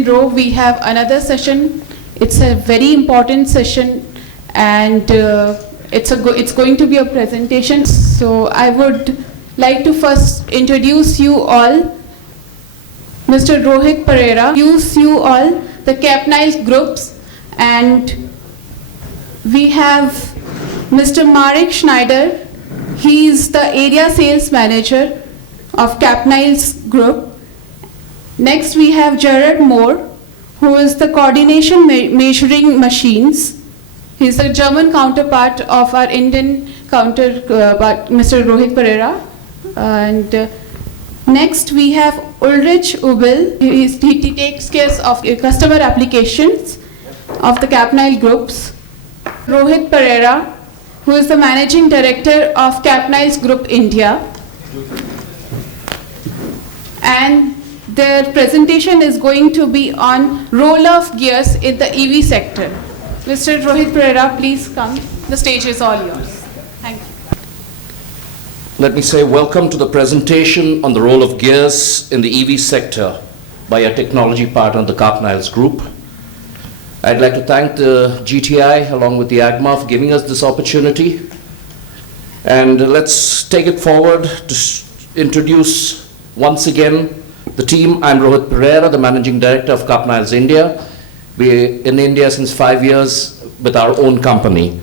second row, we have another session. It's a very important session, and it's going to be a presentation. So I would like to first introduce you all Mr. Rohit Pereira, introduce you all the Capnile groups, and we have Mr. Marek Schneider. He is the area sales manager of Capnile's group. Next we have Gerard Moore, who is the coordination measuring machines. He is the German counterpart of our Indian counterpart, Mr. Rohit Pereira. And next we have Ulrich Ubel. He takes care of customer applications of the Capnile groups. Rohit Pereira, who is the managing director of Capnile's Group India. And their presentation is going to be on role of gears in the EV sector. Mr. Rohit Pereira, please come. The stage is all yours. Thank you. Let me say welcome to the presentation on the role of gears in the EV sector by our technology partner, the Capnile's Group. I'd like to thank the GTI along with the AGMA for giving us this opportunity. And let's take it forward to introduce once again the team. I'm Rohit Pereira, the Managing Director of Capnile's India. We're in India since 5 years with our own company.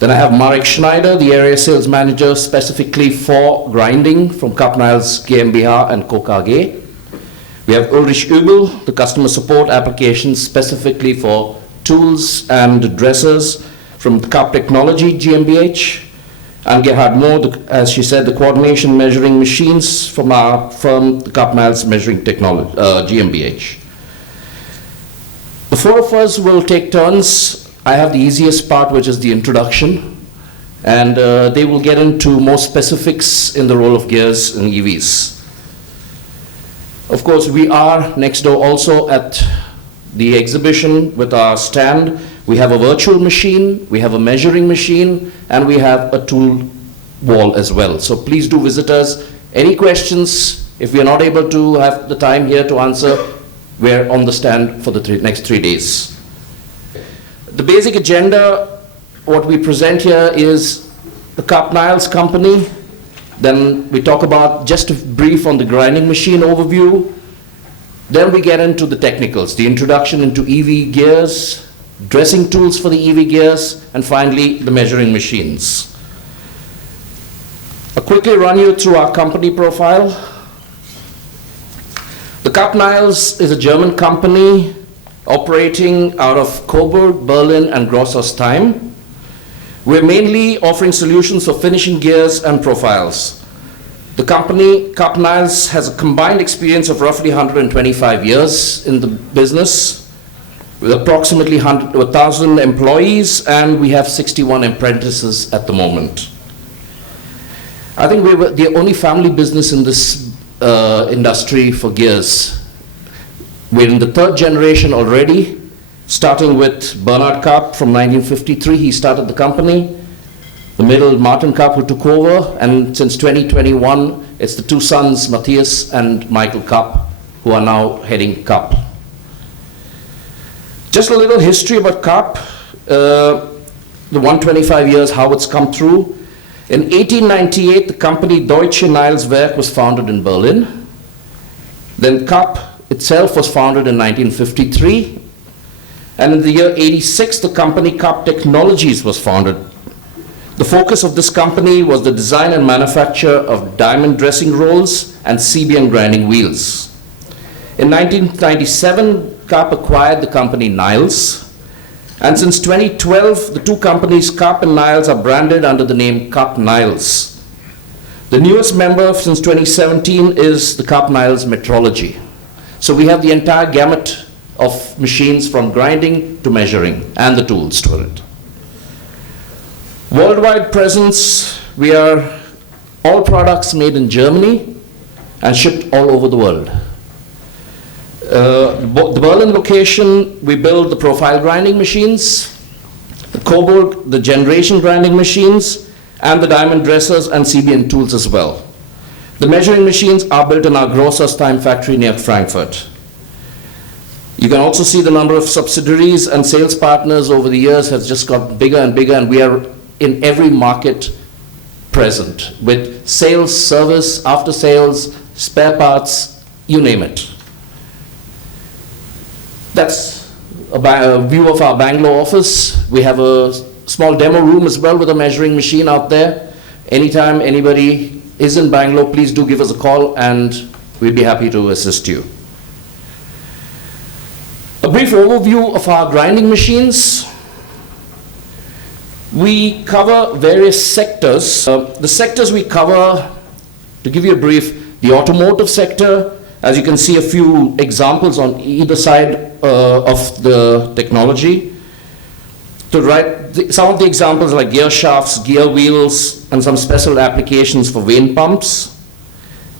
Then I have Marek Schneider, the Area Sales Manager specifically for grinding from Capnile's GmbH and Co. KG. We have Ulrich Übel, the customer support applications specifically for tools and dressers from Kap Technology GmbH. And Gerhard Moore, as she said, the coordination measuring machines from our firm, the Capnile's Measuring Technology GmbH. The four of us will take turns. I have the easiest part, which is the introduction. And they will get into more specifics in the role of gears in EVs. Of course, we are next door also at the exhibition with our stand. We have a virtual machine, we have a measuring machine, and we have a tool wall as well. So please do visit us. Any questions, if we are not able to have the time here to answer, we're on the stand for the next 3 days. The basic agenda, what we present here is the Capnile's company. Then we talk about just a brief on the grinding machine overview. Then we get into the technicals, the introduction into EV gears, dressing tools for the EV gears, and finally the measuring machines. I'll quickly run you through our company profile. The Capnile's is a German company operating out of Coburg, Berlin, and Grossostheim. We're mainly offering solutions for finishing gears and profiles. The company, Capnile's, has a combined experience of roughly 125 years in the business, with approximately 1,000 employees, and we have 61 apprentices at the moment. I think we were the only family business in this industry for gears. We're in the third generation already, starting with Bernhard Kapp from 1953. He started the company. The middle, Martin Kapp, who took over, and since 2021, it's the two sons, Matthias and Michael Kapp, who are now heading Kapp. Just a little history about Kapp, the 125 years, how it's come through. In 1898, the company Deutsche Nilswerk was founded in Berlin. Then Kapp itself was founded in 1953. And in the year 86, the company Kap Technologies was founded. The focus of this company was the design and manufacture of diamond dressing rolls and CBN grinding wheels. In 1997, Kap acquired the company Niles. And since 2012, the two companies Kap and Niles are branded under the name Kap Niles. The newest member since 2017 is the Kap Niles Metrology. So we have the entire gamut of machines from grinding to measuring and the tools to it. Worldwide presence, we are all products made in Germany and shipped all over the world. The Berlin location, we build the profile grinding machines, the Coburg, the generation grinding machines, and the diamond dressers and CBN tools as well. The measuring machines are built in our Grossostheim factory near Frankfurt. You can also see the number of subsidiaries and sales partners over the years has just got bigger and bigger, and we are in every market present with sales, service, after sales, spare parts, you name it. That's a view of our Bangalore office. We have a small demo room as well with a measuring machine out there. Anytime anybody is in Bangalore, please do give us a call and we'd be happy to assist you. A brief overview of our grinding machines. We cover various sectors. The sectors we cover, to give you a brief, the automotive sector, as you can see a few examples on either side of the technology. Some of the examples like gear shafts, gear wheels, and some special applications for vane pumps.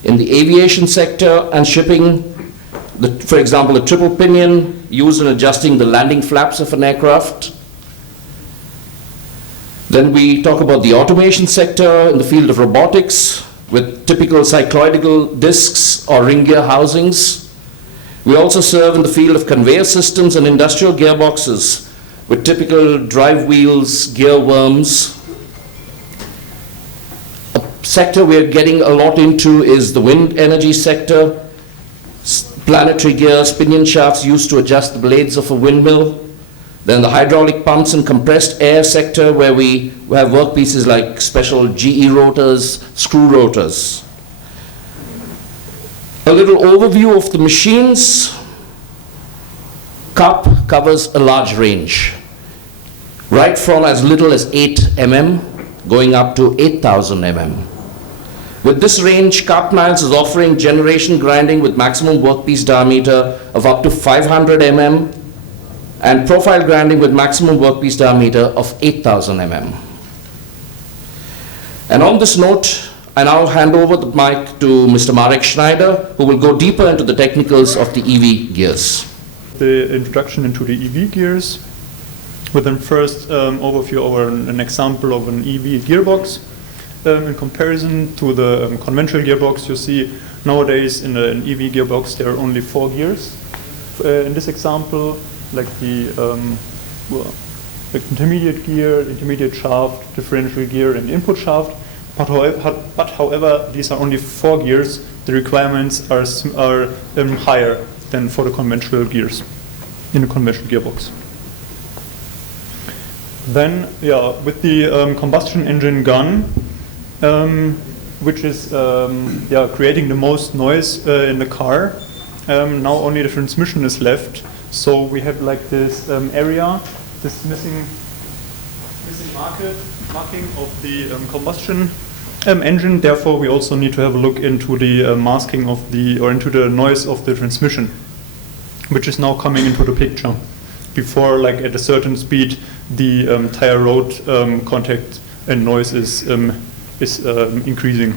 In the aviation sector and shipping, for example, a triple pinion used in adjusting the landing flaps of an aircraft. Then we talk about the automation sector in the field of robotics with typical cycloidal discs or ring gear housings. We also serve in the field of conveyor systems and industrial gearboxes with typical drive wheels, gear worms. A sector we're getting a lot into is the wind energy sector, planetary gears, pinion shafts used to adjust the blades of a windmill. Then the hydraulic pumps and compressed air sector, where we have workpieces like special GE rotors, screw rotors. A little overview of the machines. CUP covers a large range, right from as little as 8 mm, going up to 8,000 mm. With this range, CUP Niles is offering generation grinding with maximum workpiece diameter of up to 500 mm, and profile grinding with maximum workpiece diameter of 8,000 mm. And on this note, I now hand over the mic to Mr. Marek Schneider, who will go deeper into the technicals of the EV gears. The introduction into the EV gears, with an first overview over an example of an EV gearbox. In comparison to the conventional gearbox, you see nowadays in an EV gearbox there are only 4 gears. In this example, like the intermediate gear, intermediate shaft, differential gear, and input shaft. But however, these are only 4 gears. The requirements are higher than for the conventional gears in a conventional gearbox. Then, with the combustion engine gun, which is creating the most noise in the car, now only the transmission is left. So we have like this area, this missing marking of the combustion engine. Therefore, we also need to have a look into the masking of into the noise of the transmission, which is now coming into the picture. Before, like at a certain speed, the tire road contact and noise is increasing.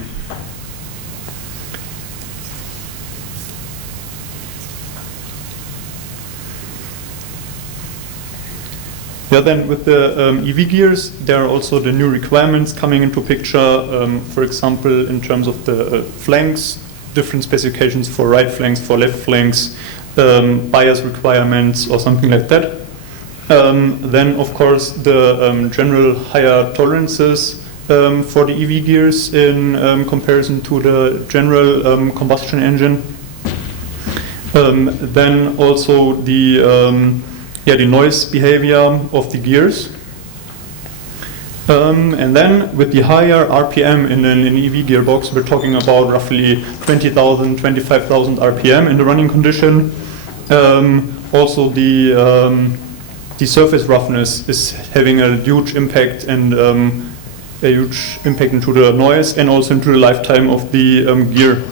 Then with the EV gears, there are also the new requirements coming into picture. For example, in terms of the flanks, different specifications for right flanks, for left flanks, bias requirements or something like that. Then, of course, the general higher tolerances for the EV gears in comparison to the general combustion engine. Then also the noise behavior of the gears. And then with the higher RPM in an EV gearbox, we're talking about roughly 20,000, 25,000 RPM in the running condition. Also the surface roughness is having a huge impact and a huge impact into the noise and also into the lifetime of the gear.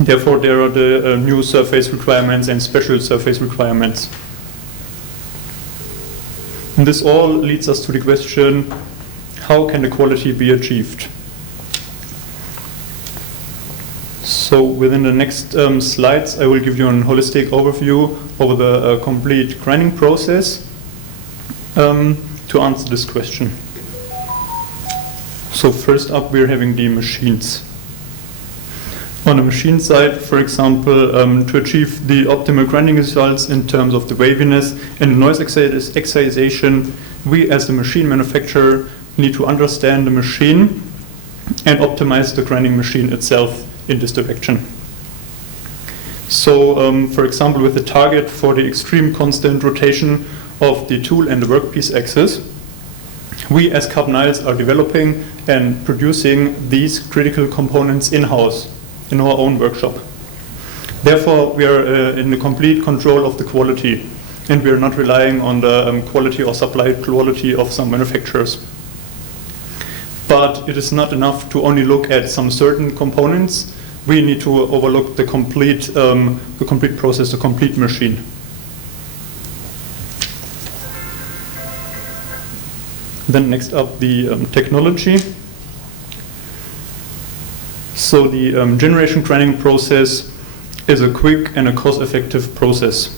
Therefore, there are the new surface requirements and special surface requirements. And this all leads us to the question, how can the quality be achieved? So within the next slides, I will give you a holistic overview over the complete grinding process to answer this question. So first up, we're having the machines. On the machine side, for example, to achieve the optimal grinding results in terms of the waviness and the noise excitation, we as the machine manufacturer need to understand the machine and optimize the grinding machine itself in this direction. So, for example, with the target for the extreme constant rotation of the tool and the workpiece axis, we as Carbonyls are developing and producing these critical components in-house in our own workshop. Therefore, we are in the complete control of the quality, and we are not relying on the quality or supply quality of some manufacturers. But it is not enough to only look at some certain components. We need to overlook the complete process, the complete machine. Then next up, the technology. So the generation grinding process is a quick and a cost-effective process.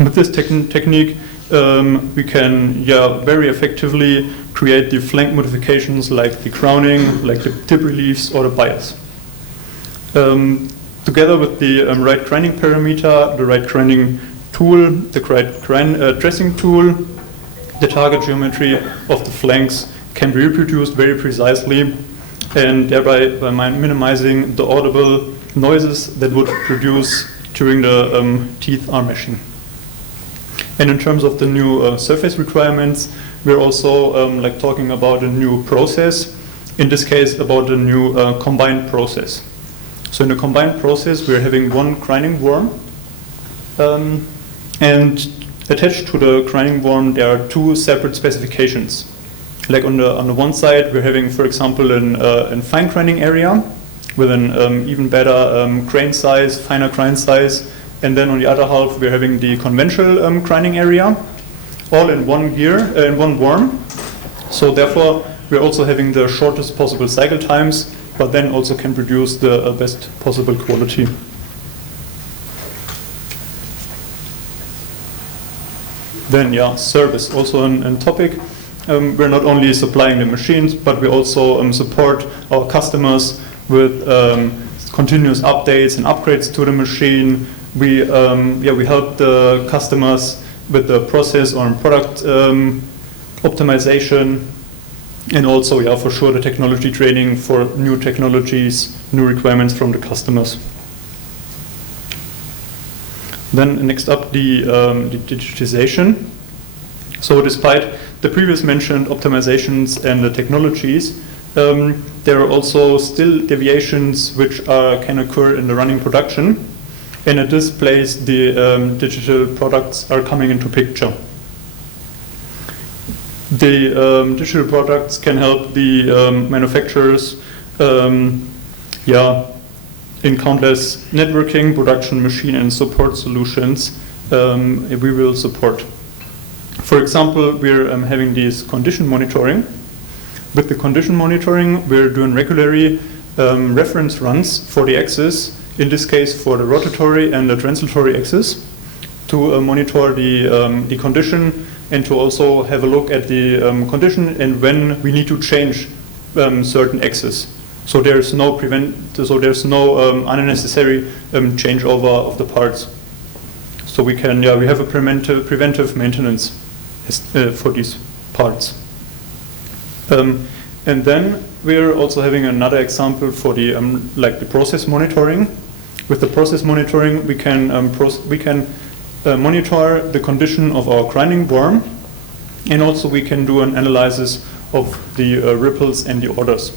With this technique, we can very effectively create the flank modifications like the crowning, like the tip reliefs or the bias. Together with the right grinding parameter, the right grinding tool, the right dressing tool, the target geometry of the flanks can be reproduced very precisely, and thereby minimizing the audible noises that would produce during the teeth arm meshing. And in terms of the new surface requirements, we're also talking about a new process, in this case about a new combined process. So in the combined process, we're having one grinding worm, and attached to the grinding worm there are two separate specifications. Like on the one side, we're having, for example, a fine grinding area with an even better grain size, finer grind size, and then on the other half, we're having the conventional grinding area, all in one gear, in one worm. So therefore, we're also having the shortest possible cycle times, but then also can produce the best possible quality. Then, service, also a topic. We're not only supplying the machines, but we also support our customers with continuous updates and upgrades to the machine. We help the customers with the process or product optimization, and also, for sure, the technology training for new technologies, new requirements from the customers. Then next up, the digitization. So despite the previous mentioned optimizations and the technologies, there are also still deviations which can occur in the running production. And at this place, the digital products are coming into picture. The digital products can help the manufacturers in countless networking, production, machine, and support solutions we will support. For example, we're having this condition monitoring. With the condition monitoring, we're doing regularly reference runs for the axis, in this case for the rotatory and the translatory axis, to monitor the condition and to also have a look at the condition and when we need to change certain axes. So there's no unnecessary changeover of the parts. So we can we have a preventive maintenance for these parts. And then we're also having another example for the the process monitoring. With the process monitoring, we can monitor the condition of our grinding worm, and also we can do an analysis of the ripples and the orders.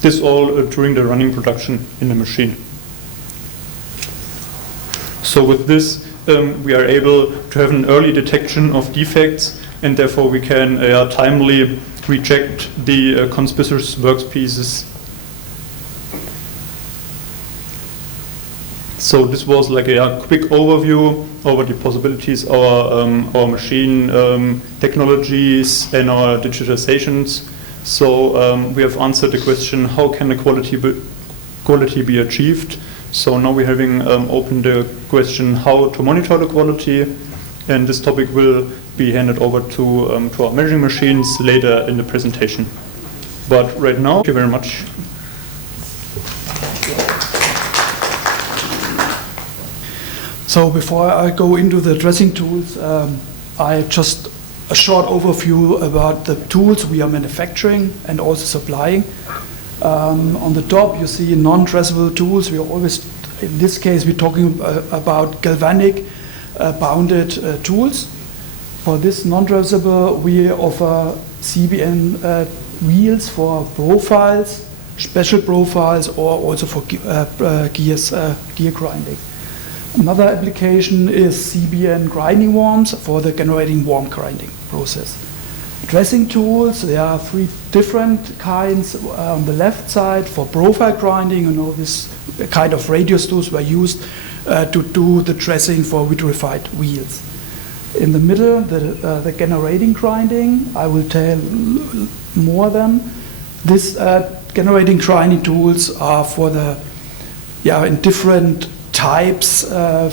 This all during the running production in the machine. So with this, we are able to have an early detection of defects, and therefore we can timely reject the conspicuous workpieces. So this was like a quick overview over the possibilities our machine technologies and our digitizations. So we have answered the question, how can the quality be achieved? So now we're having opened the question how to monitor the quality, and this topic will be handed over to our measuring machines later in the presentation. But right now, thank you very much. So before I go into the dressing tools, I just a short overview about the tools we are manufacturing and also supplying. On the top, you see non-dressable tools. We are always, in this case, we're talking about galvanic bounded tools. For this non-dressable, we offer CBN wheels for profiles, special profiles, or also for gear grinding. Another application is CBN grinding worms for the generating worm grinding process. Dressing tools, there are 3 different kinds. On the left side, for profile grinding, you know, this kind of radius tools were used to do the dressing for vitrified wheels. In the middle, the generating grinding, I will tell more than. This generating grinding tools are for the, in different types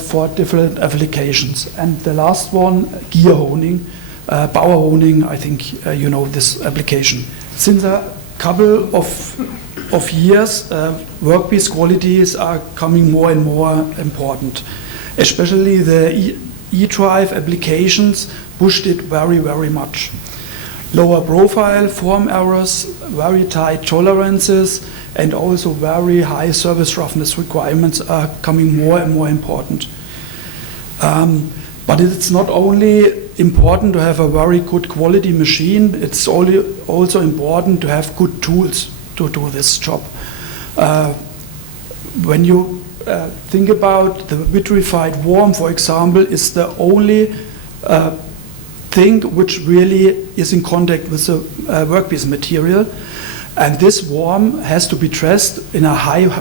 for different applications. And the last one, gear honing, power honing, I think you know this application. Since a couple of years, workpiece qualities are coming more and more important. Especially the e-drive applications pushed it very, very much. Lower profile, form errors, very tight tolerances, and also very high service roughness requirements are coming more and more important. But it's not only important to have a very good quality machine, it's also important to have good tools to do this job. When you think about the vitrified worm, for example, is the only thing which really is in contact with the workpiece material. And this worm has to be dressed in a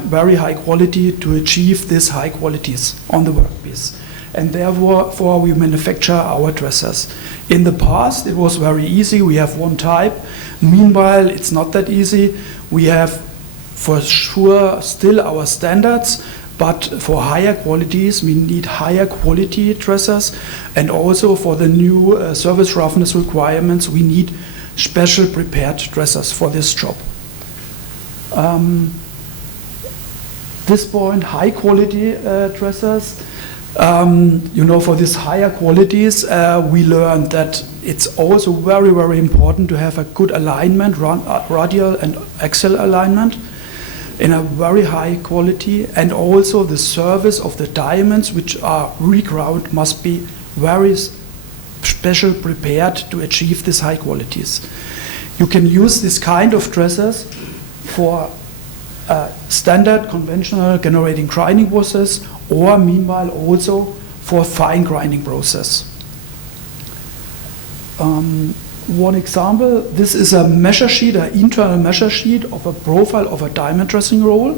very high quality to achieve these high qualities on the workpiece. And therefore we manufacture our dressers. In the past, it was very easy. We have one type. Meanwhile, it's not that easy. We have, for sure, still our standards, but for higher qualities, we need higher quality dressers. And also for the new service roughness requirements, we need special prepared dressers for this job. This point, high quality dressers. For these higher qualities, we learned that it's also very, very important to have a good alignment, radial and axial alignment in a very high quality, and also the service of the diamonds which are reground must be very special prepared to achieve these high qualities. You can use this kind of dressers for standard conventional generating grinding process, or meanwhile also for fine grinding process. One example, this is a measure sheet, an internal measure sheet of a profile of a diamond dressing roll.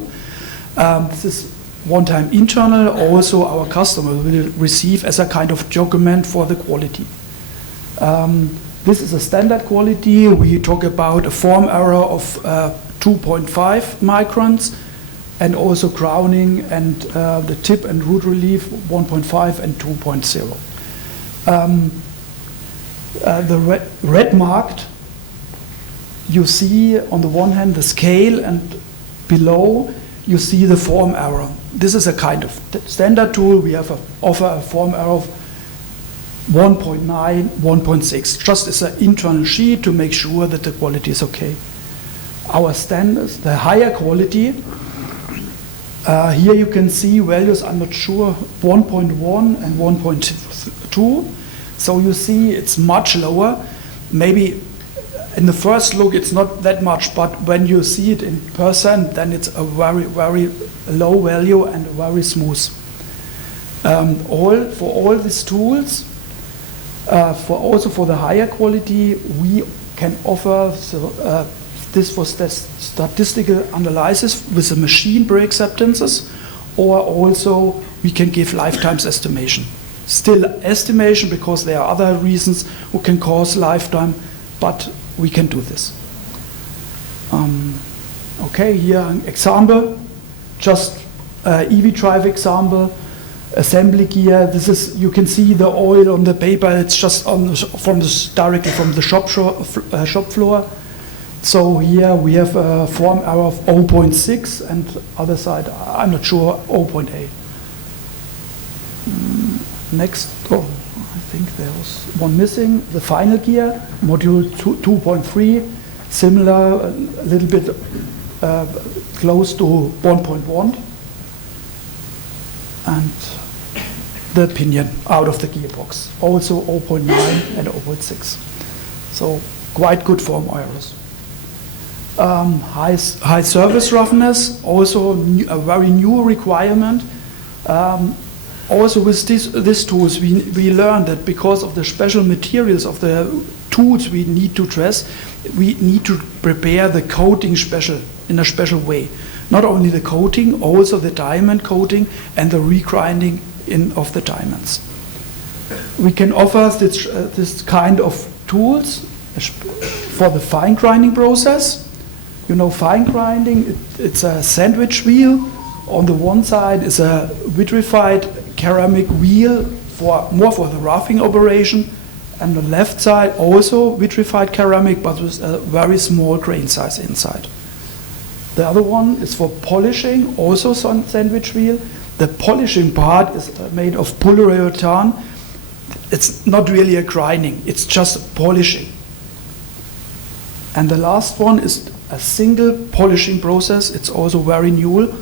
This is one time internal, also our customer will receive as a kind of document for the quality. This is a standard quality. We talk about a form error of 2.5 microns, and also crowning and the tip and root relief 1.5 and 2.0. The red marked, you see on the one hand the scale, and below you see the form error. This is a kind of standard tool. We have offer a form error of 1.9, 1.6, just as an internal sheet to make sure that the quality is okay. Our standards, the higher quality, here you can see values, I'm not sure, 1.1 and 1.2. So you see it's much lower. Maybe in the first look it's not that much, but when you see it in percent, then it's a very, very low value and very smooth. For all these tools, also for the higher quality, we can offer this for statistical analysis with the machine pre-acceptances, or also we can give lifetimes estimation. Still estimation, because there are other reasons who can cause lifetime, but we can do this. Okay, here an example, just EV drive example, assembly gear. This is, you can see the oil on the paper. It's just directly from the shop floor. So here we have a form error of 0.6, and other side, I'm not sure, 0.8. Next, oh, I think there was one missing. The final gear, module 2.3, similar, a little bit close to 1.1. And the pinion out of the gearbox, also 0.9 and 0.6. So quite good form errors. High surface roughness, also a very new requirement. Also with these tools, we learned that because of the special materials of the tools we need to dress, we need to prepare the coating in a special way. Not only the coating, also the diamond coating and the regrinding of the diamonds. We can offer this kind of tools for the fine grinding process. You know, fine grinding, it's a sandwich wheel. On the one side is a vitrified ceramic wheel more for the roughing operation, and the left side also vitrified ceramic, but with a very small grain size inside. The other one is for polishing, also sandwich wheel. The polishing part is made of polyurethane. It's not really a grinding, it's just polishing. And the last one is a single polishing process. It's also very new.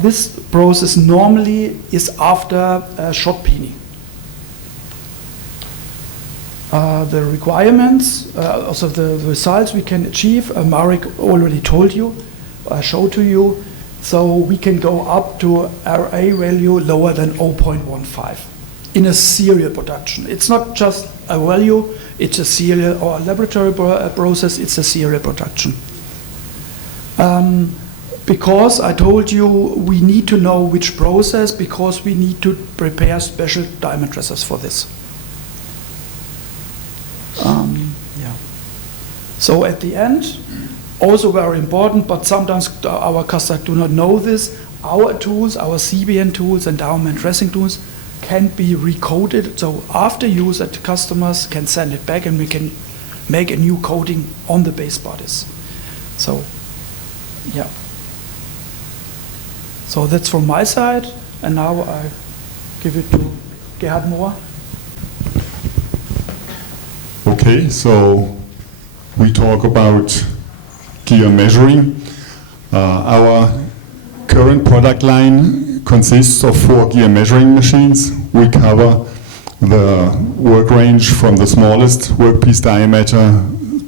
This process normally is after shot peening. The requirements, also the results we can achieve, Marek already told you, showed to you. So we can go up to RA value lower than 0.15 in a serial production. It's not just a value, it's a serial or a laboratory process, it's a serial production. Because I told you we need to know which process, because we need to prepare special diamond dressers for this. Yeah. So at the end, also very important, but sometimes our customers do not know this, our tools, our CBN tools and diamond dressing tools can be recoated. So after use, the customers can send it back and we can make a new coating on the base bodies. So, yeah. So that's from my side, and now I give it to Gerhard Mohr. Okay, so we talk about gear measuring. Our current product line consists of 4 gear measuring machines. We cover the work range from the smallest workpiece diameter,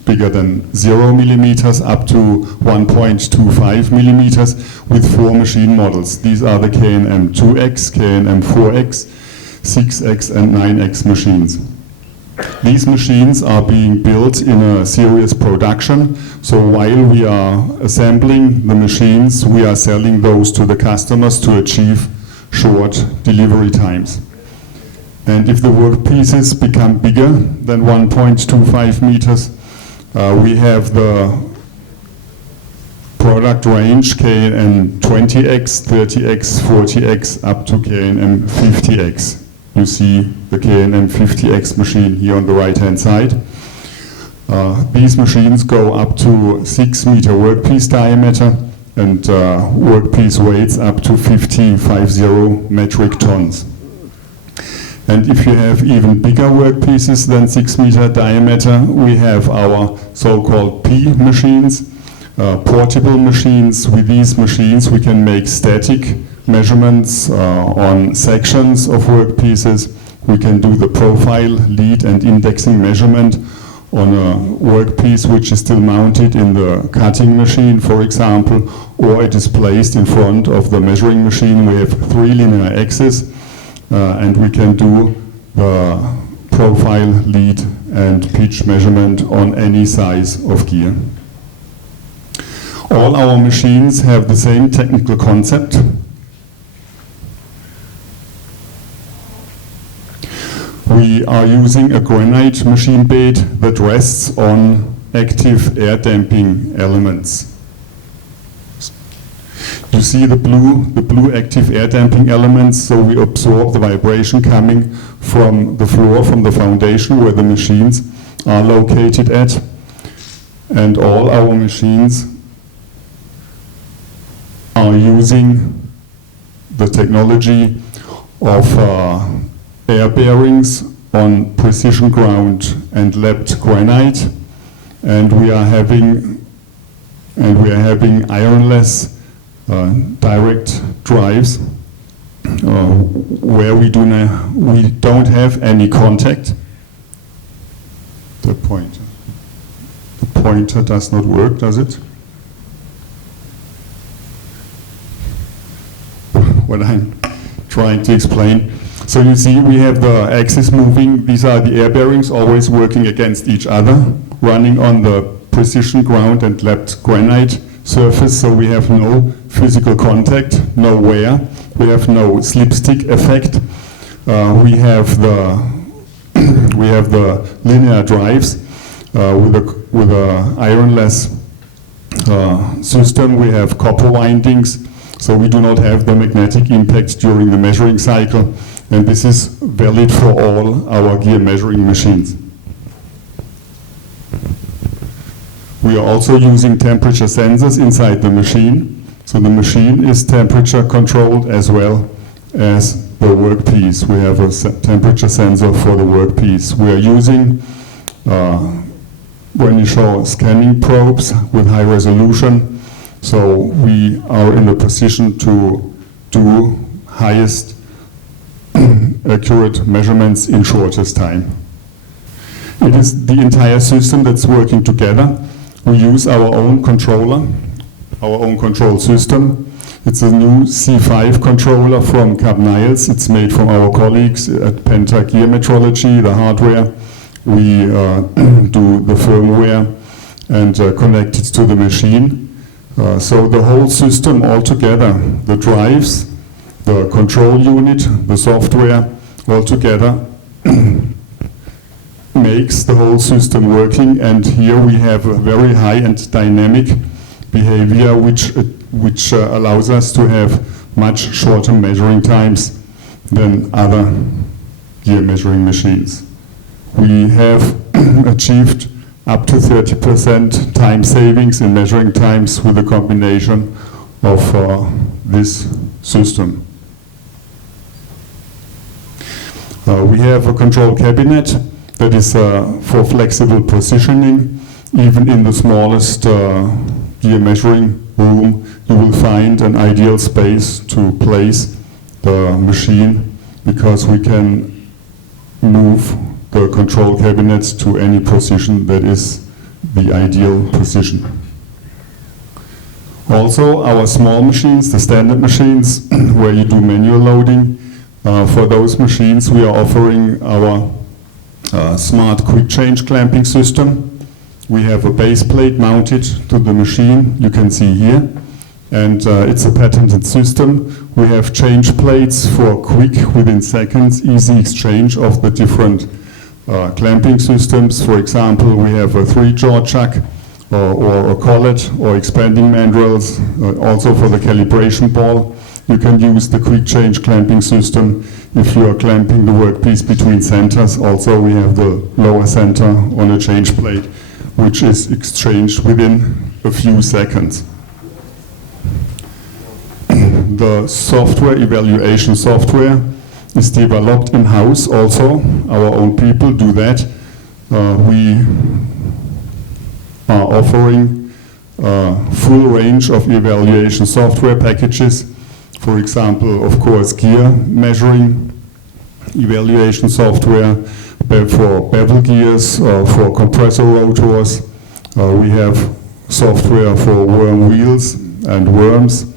bigger than 0 millimeters, up to 1.25 millimeters, with 4 machine models. These are the K&M 2X, K&M 4X, 6X and 9X machines. These machines are being built in a serious production, so while we are assembling the machines, we are selling those to the customers to achieve short delivery times. And if the workpieces become bigger than 1.25 meters, we have the product range K&M 20X, 30X, 40X, up to K&M 50X. You see the K&M 50X machine here on the right-hand side. These machines go up to 6 meter workpiece diameter and workpiece weights up to 50 metric tons. And if you have even bigger workpieces than 6 meter diameter, we have our so-called P machines, portable machines. With these machines we can make static measurements on sections of workpieces. We can do the profile, lead and indexing measurement on a workpiece which is still mounted in the cutting machine, for example, or it is placed in front of the measuring machine. We have 3 linear axes and we can do the profile, lead and pitch measurement on any size of gear. All our machines have the same technical concept. We are using a granite machine bed that rests on active air damping elements. You see the blue active air damping elements, so we absorb the vibration coming from the floor, from the foundation where the machines are located at. And all our machines are using the technology of air bearings on precision ground and lapped granite, and we are having ironless direct drives where we don't have any contact. The pointer does not work, does it? What I'm trying to explain. So you see we have the axis moving. These are the air bearings always working against each other, running on the precision ground and lapped granite surface, so we have no physical contact, no wear. We have no slipstick effect. We have the linear drives with a ironless system. We have copper windings, so we do not have the magnetic impact during the measuring cycle, and this is valid for all our gear measuring machines. We are also using temperature sensors inside the machine, so the machine is temperature controlled as well as the workpiece. We have a temperature sensor for the workpiece. We are using Renishaw scanning probes with high resolution, so we are in a position to do highest accurate measurements in shortest time. It is the entire system that's working together. We use our own controller, our own control system. It's a new C5 controller from Cap Niles. It's made from our colleagues at Penta Gear Metrology, the hardware. We do the firmware and connect it to the machine. So the whole system all together, the drives, the control unit, the software, all together makes the whole system working, and here we have a very high and dynamic behavior which allows us to have much shorter measuring times than other gear measuring machines. We have achieved up to 30% time savings in measuring times with a combination of this system. We have a control cabinet that is for flexible positioning. Even in the smallest gear measuring room, you will find an ideal space to place the machine, because we can move the control cabinets to any position that is the ideal position. Also, our small machines, the standard machines where you do manual loading, for those machines we are offering our smart quick change clamping system. We have a base plate mounted to the machine, you can see here, and it's a patented system. We have change plates for quick, within seconds, easy exchange of the different clamping systems. For example, we have a 3-jaw chuck or a collet or expanding mandrels, also for the calibration ball. You can use the quick change clamping system if you are clamping the workpiece between centers. Also, we have the lower center on a change plate, which is exchanged within a few seconds. The software, evaluation software, is developed in-house also. Our own people do that. We are offering a full range of evaluation software packages. For example, of course, gear measuring evaluation software for bevel gears, for compressor rotors. We have software for worm wheels and worms,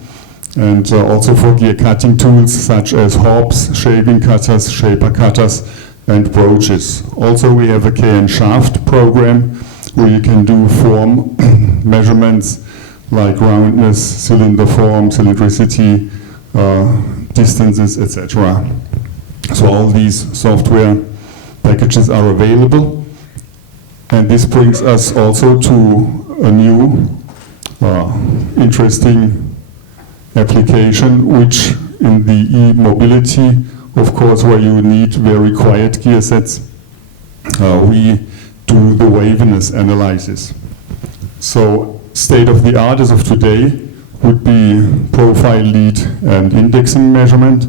and also for gear cutting tools such as hobs, shaving cutters, shaper cutters, and broaches. Also, we have a KN shaft program where you can do form measurements like roundness, cylinder form, cylindricity, distances, etc. So all these software packages are available, and this brings us also to a new interesting application, which in the e-mobility, of course, where you need very quiet gear sets, we do the waviness analysis. So state of the art as of today would be profile, lead, and indexing measurement.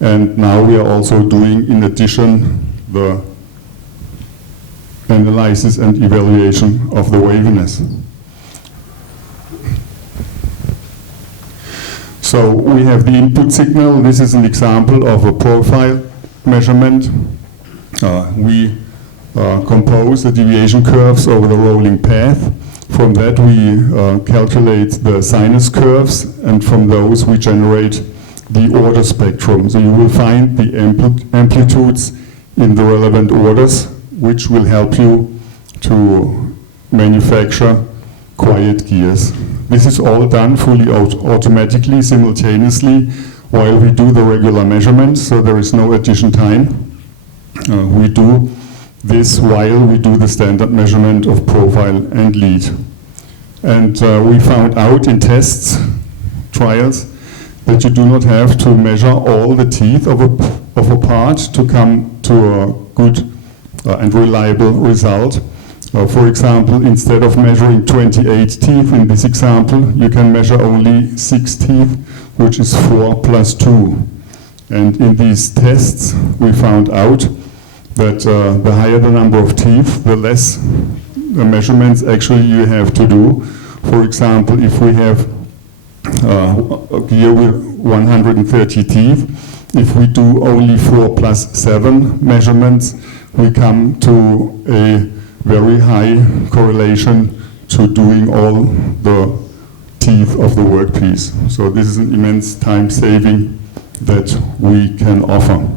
And now we are also doing, in addition, the analysis and evaluation of the waviness. So we have the input signal. This is an example of a profile measurement. We compose the deviation curves over the rolling path. From that we calculate the sinus curves, and from those we generate the order spectrum. So you will find the amplitudes in the relevant orders, which will help you to manufacture quiet gears. This is all done fully automatically, simultaneously, while we do the regular measurements, so there is no addition time. We do this while we do the standard measurement of profile and lead. And we found out in tests, trials, that you do not have to measure all the teeth of a part to come to a good and reliable result. For example, instead of measuring 28 teeth in this example, you can measure only 6 teeth, which is 4 plus 2. And in these tests, we found out that the higher the number of teeth, the less the measurements actually you have to do. For example, if we have a gear with 130 teeth, if we do only 4 plus 7 measurements, we come to a very high correlation to doing all the teeth of the workpiece. So this is an immense time saving that we can offer.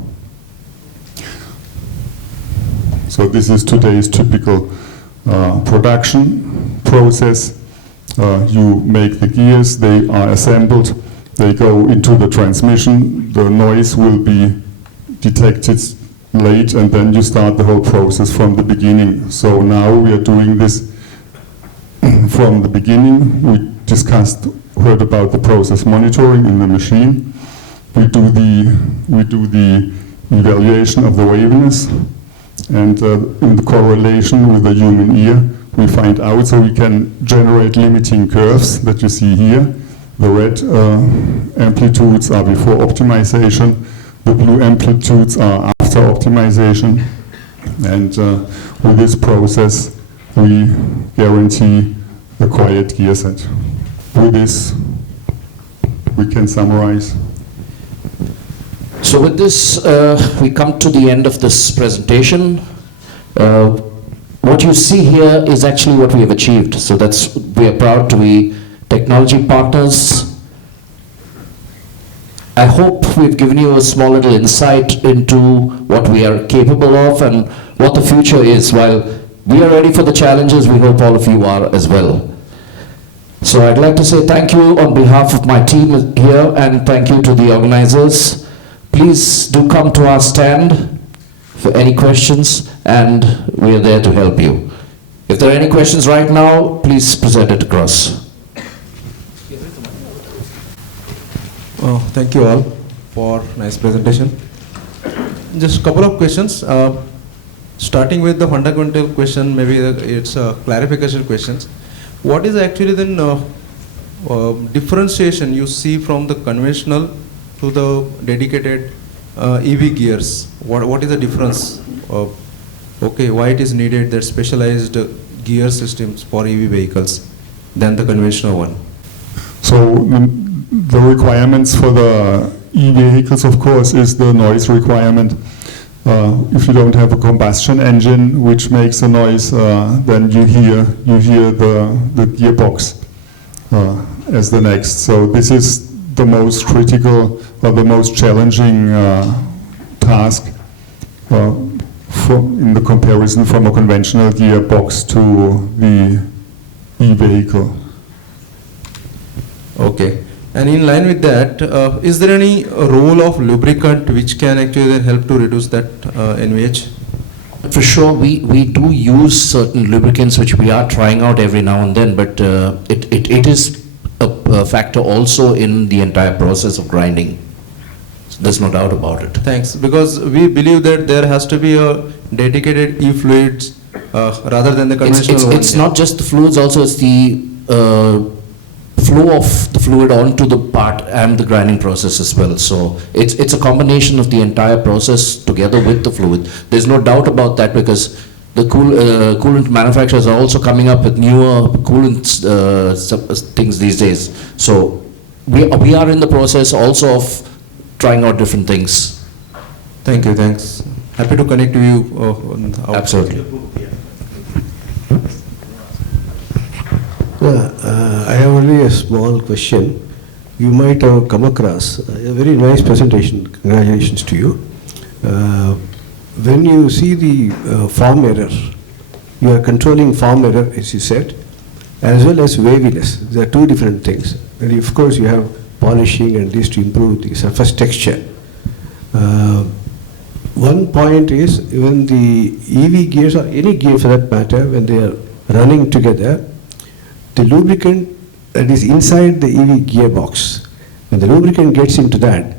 So this is today's typical production process. You make the gears, they are assembled, they go into the transmission, the noise will be detected late, and then you start the whole process from the beginning. So now we are doing this from the beginning. We heard about the process monitoring in the machine. We do the evaluation of the waviness, and in the correlation with the human ear, we find out, so we can generate limiting curves that you see here. The red amplitudes are before optimization, the blue amplitudes are after optimization, and with this process we guarantee the quiet gear set. With this we can summarize. So with this, we come to the end of this presentation. What you see here is actually what we have achieved. So we are proud to be technology partners. I hope we've given you a small little insight into what we are capable of and what the future is. While we are ready for the challenges, we hope all of you are as well. So I'd like to say thank you on behalf of my team here, and thank you to the organizers. Please do come to our stand for any questions, and we are there to help you. If there are any questions right now, please present it across. Thank you all for nice presentation. Just a couple of questions. Starting with the fundamental question, maybe it's a clarification questions. What is actually the differentiation you see from the conventional to the dedicated EV gears? What is the difference? Why it is needed that specialized gear systems for EV vehicles than the conventional one? So the requirements for the e-vehicles, of course, is the noise requirement. If you don't have a combustion engine which makes a noise, then you hear the gearbox as the next. So this is the most critical or the most challenging task in the comparison from a conventional gearbox to the e-vehicle. Okay. And in line with that, is there any role of lubricant which can actually then help to reduce that NVH? For sure, we do use certain lubricants which we are trying out every now and then, but it is a factor also in the entire process of grinding. There's no doubt about it. Thanks, because we believe that there has to be a dedicated e-fluids rather than the conventional one. It's not just the fluids, also it's the flow of the fluid onto the part and the grinding process as well. So it's a combination of the entire process together with the fluid. There's no doubt about that, because the coolant manufacturers are also coming up with newer coolant things these days. So we are in the process also of trying out different things. Thank you, thanks. Happy to connect to you. Absolutely. I have only a small question. You might have come across a very nice presentation. Congratulations to you. When you see the form error, you are controlling form error, as you said, as well as waviness. There are two different things. And of course, you have polishing and this to improve the surface texture. One point is, even the EV gears or any gear for that matter, when they are running together, the lubricant that is inside the EV gearbox, when the lubricant gets into that,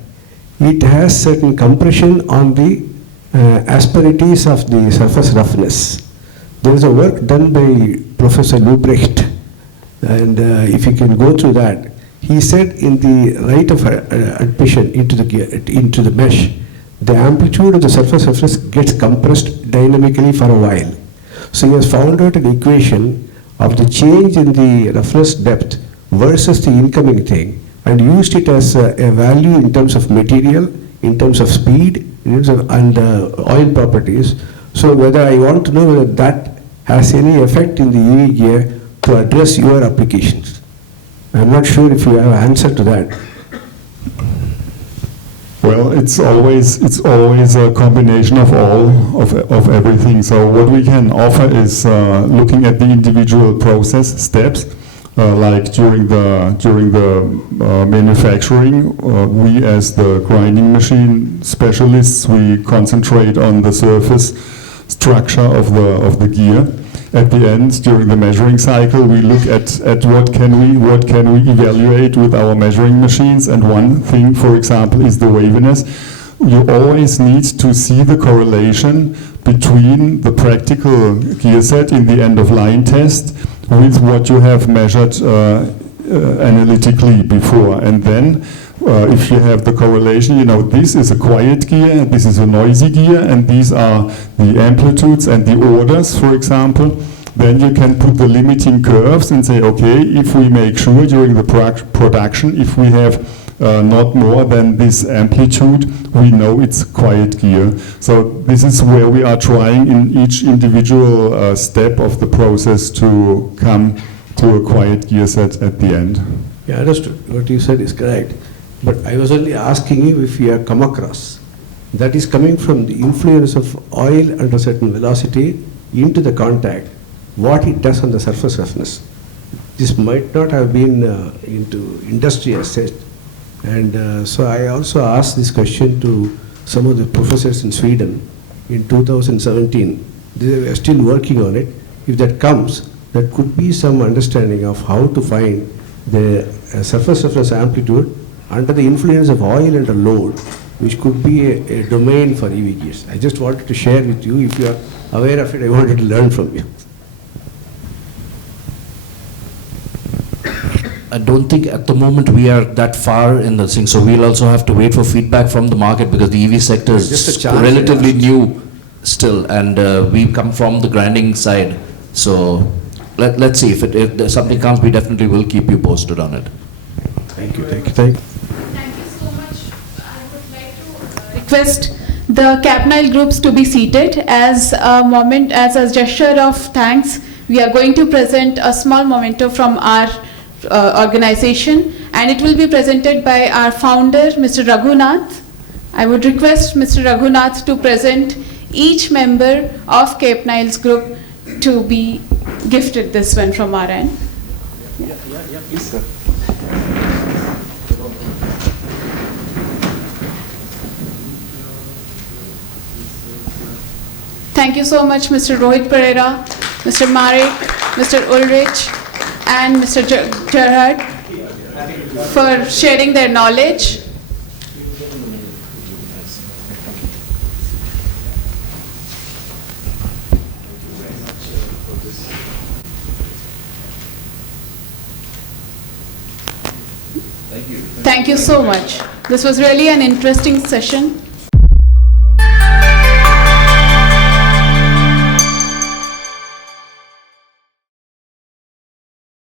it has certain compression on the asperities of the surface roughness. There is a work done by Professor Lubrecht, and if you can go through that, he said in the rate of admission into the gear, into the mesh, the amplitude of the surface roughness gets compressed dynamically for a while. So he has found out an equation of the change in the roughness depth versus the incoming thing, and used it as a value in terms of material, in terms of speed, in terms of oil properties. So whether I want to know whether that has any effect in the EV gear to address your applications. I'm not sure if you have an answer to that. Well, it's always a combination of all of everything. So what we can offer is looking at the individual process steps. Like during the manufacturing, we as the grinding machine specialists, we concentrate on the surface structure of the gear. At the end, during the measuring cycle, we look at what can we evaluate with our measuring machines. And one thing, for example, is the waviness. You always need to see the correlation between the practical gear set in the end of line test with what you have measured analytically before. And then if you have the correlation, you know, this is a quiet gear, this is a noisy gear, and these are the amplitudes and the orders, for example, then you can put the limiting curves and say, okay, if we make sure during the production, if we have not more than this amplitude, we know it's quiet gear. So this is where we are trying in each individual step of the process to come to a quiet gear set at the end. Yeah, understood. What you said is correct. But I was only asking you if you have come across that is coming from the influence of oil at a certain velocity into the contact, what it does on the surface roughness. This might not have been into industry as such. And so I also asked this question to some of the professors in Sweden in 2017. They were still working on it. If that comes, there could be some understanding of how to find the surface roughness amplitude under the influence of oil and a load, which could be a domain for EV gears. I just wanted to share with you. If you are aware of it, I wanted to learn from you. I don't think at the moment we are that far in the thing, so we'll also have to wait for feedback from the market, because the EV sector is relatively new still, and we come from the grinding side. So let's see, if something comes, we definitely will keep you posted on it. Thank you, thank you, thank you. Thank you so much. I would like to request the Capnile groups to be seated. As a gesture of thanks, we are going to present a small memento from our organization, and it will be presented by our founder, Mr. Raghunath. I would request Mr. Raghunath to present each member of Capnile's group to be gifted this one from our end. Yeah, please, sir. Thank you so much, Mr. Rohit Pereira, Mr. Marek, Mr. Ulrich, and Mr. Gerhard for sharing their knowledge. Thank you so much. This was really an interesting session.